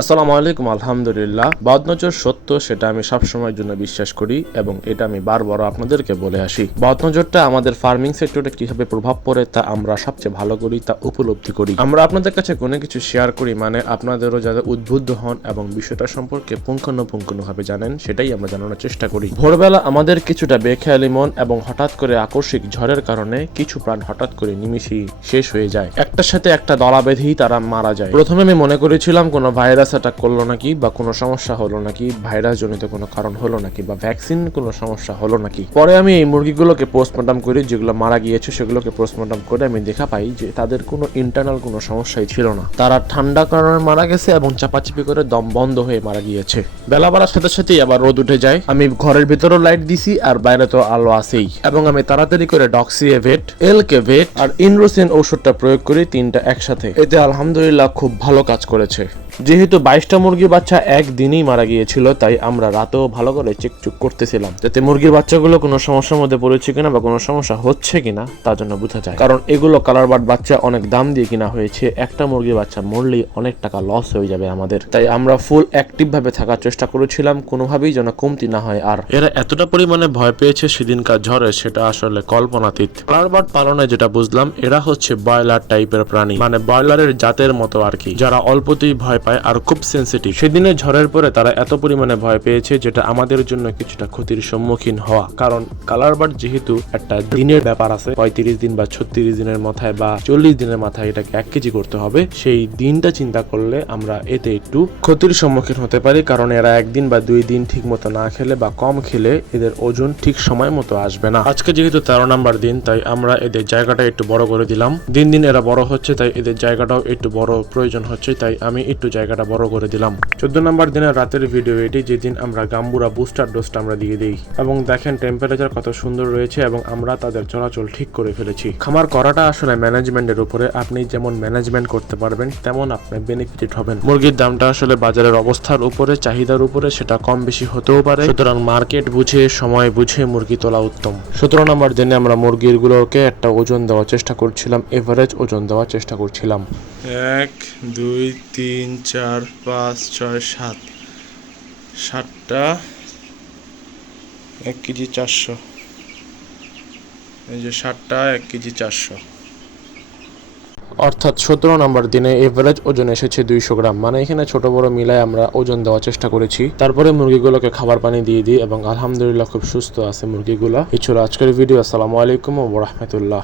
আসসালামু আলাইকুম। আলহামদুলিল্লাহ, বদনজর সত্য সেটা আমি সবসময়ের জন্য বিশ্বাস করি এবং এটা আমি বারবার আপনাদেরকে বলে আসি। বদনজরটা আমাদের ফার্মিং সেক্টরে কিভাবে প্রভাব পড়ে তা আমরা সবচেয়ে ভালো করি, তা উপলব্ধি করি। আমরা আপনাদের কাছে কোনো কিছু শেয়ার করি মানে আপনাদেরও যাতে উদ্বুদ্ধ হন এবং বিষয়টা সম্পর্কে পুঙ্খানুপুঙ্খভাবে জানেন, সেটাই আমরা জানানোর চেষ্টা করি। ভোরবেলা আমাদের কিছুটা বেখেয়ালি মন এবং হঠাৎ করে আকস্মিক ঝড়ের কারণে কিছু প্রাণ হঠাৎ করে নিমিশেই শেষ হয়ে যায়। একটার সাথে একটা দলা বেঁধেই তারা মারা যায়। প্রথমে আমি মনে করেছিলাম কোনো ভাইরাস অ্যাটাক করলো নাকি, বা কোনো সমস্যা হলো নাকি, ভাইরাস জনিত কোনো কারণ হলো নাকি, বা ভ্যাকসিন কোনো সমস্যা হলো নাকি। পরে আমি এই মুরগিগুলোকে পোস্টমর্টম করি, যেগুলো মারা গিয়েছে সেগুলোকে পোস্টমর্টম করে আমি দেখা পাই যে তাদের কোনো ইন্টারনাল কোনো সমস্যাই ছিল না। তারা ঠান্ডা কারণে মারা গেছে এবং চাপাচাপি করে দম বন্ধ হয়ে মারা গিয়েছে। বেলা বাড়ার সাথে সাথেই আবার রোদ উঠে যায়। আমি ঘরের ভিতরেও লাইট দিছি আর বাইরে তো আলো আছেই, এবং আমি তাড়াতাড়ি করে ডক্সিএভেট, এলকেভেট আর ইনরোসিন ঔষধটা প্রয়োগ করি, তিনটা একসাথে। এতে আলহামদুলিল্লাহ খুব ভালো কাজ করেছে। যেহেতু 22টা মুরগির বাচ্চা একদিনেই মারা গিয়েছিল, তাই আমরা রাতেও ভালো করে চেকচুক করতেছিলাম যাতে মুরগির বাচ্চাগুলো কোনো সমস্যার মধ্যে পড়েছে কিনা বা কোনো সমস্যা হচ্ছে কিনা তার জন্য বোঝা যায়। কারণ এগুলো কালার বার্ড বাচ্চা অনেক দাম দিয়ে কিনা হয়েছে, একটা মুরগির বাচ্চা মরলেই অনেক টাকা লস হয়ে যাবে আমাদের। তাই আমরা ফুল অ্যাক্টিভ ভাবে থাকার চেষ্টা করেছিলাম, কোনোভাবেই যেন কমতি না হয়। আর এরা এতটা পরিমাণে ভয় পেয়েছে সেদিনকার ঝড়ে, সেটা আসলে কল্পনাতীত। কালার বার্ড পালনে যেটা বুঝলাম, এরা হচ্ছে ব্রয়লার টাইপের প্রাণী, মানে ব্রয়লারের জাতের মতো আর কি, যারা অল্পতেই ভয় পায় আর খুব সেন্সিটিভ। সেদিনের ঝড়ের পরে তারা এত পরিমাণে ভয় পেয়েছে যেটা আমাদের জন্য কিছুটা ক্ষতির সম্মুখীন হওয়া। কারণ কালার বার্ড যেহেতু একটা দিনের ব্যাপার আছে, 35 দিন বা 36 দিনের মাথায় বা 40 দিনের মাথায় এটাকে 1 কেজি করতে হবে, সেই দিনটা চিন্তা করলে আমরা এতে একটু ক্ষতির সম্মুখীন হতে পারি। কারণ এরা 1 দিন বা 2 দিন ঠিক মতো না খেলে বা কম খেলে এদের ওজন ঠিক সময় মতো আসবে না। আজকে যেহেতু 13 নম্বর দিন, তাই আমরা এদের জায়গাটা একটু বড় করে দিলাম। দিন দিন এরা বড় হচ্ছে, তাই এদের জায়গাটাও একটু বড় প্রয়োজন হচ্ছে, তাই আমি একটু জায়গাটা বড় করে দিলাম। 14 নম্বর দিনের রাতের ভিডিও এটি, যেদিন আমরা গাম্বুরা বুস্টার ডোজটা আমরা দিয়ে দিই, এবং দেখেন টেম্পারেচার কত সুন্দর রয়েছে এবং আমরা তাদের চলাচল ঠিক করে ফেলেছি। খামার করাটা আসলে ম্যানেজমেন্টের উপরে, আপনি যেমন ম্যানেজমেন্ট করতে পারবেন তেমন আপনি বেনিফিটেড হবেন। মুরগির দামটা আসলে বাজারের অবস্থার উপরে, চাহিদার উপরে, সেটা কম বেশি হতেও পারে, সুতরাং মার্কেট বুঝে সময় বুঝে মুরগি তোলা উত্তম। 17 নম্বর দিনে আমরা মুরগিগুলোকে একটা ওজন দেওয়ার চেষ্টা করছিলাম, এভারেজ ওজন দেওয়ার চেষ্টা করছিলাম। 1 2 3 4 5 6 7 7টা 1 কেজি 400, এই যে 7টা 1 কেজি 400, অর্থাৎ 17 নম্বর দিনে এভারেজ ওজন এসেছে 200 গ্রাম। মানে এখানে ছোট বড় মিলায় আমরা ওজন দেওয়ার চেষ্টা করেছি। তারপরে মুরগিগুলোকে খাবার পানি দিয়ে দিই এবং আলহামদুলিল্লাহ খুব সুস্থ আছে মুরগিগুলো। এই ছিল আজকের ভিডিও। আসসালামু আলাইকুম ওয়া রাহমাতুল্লাহ।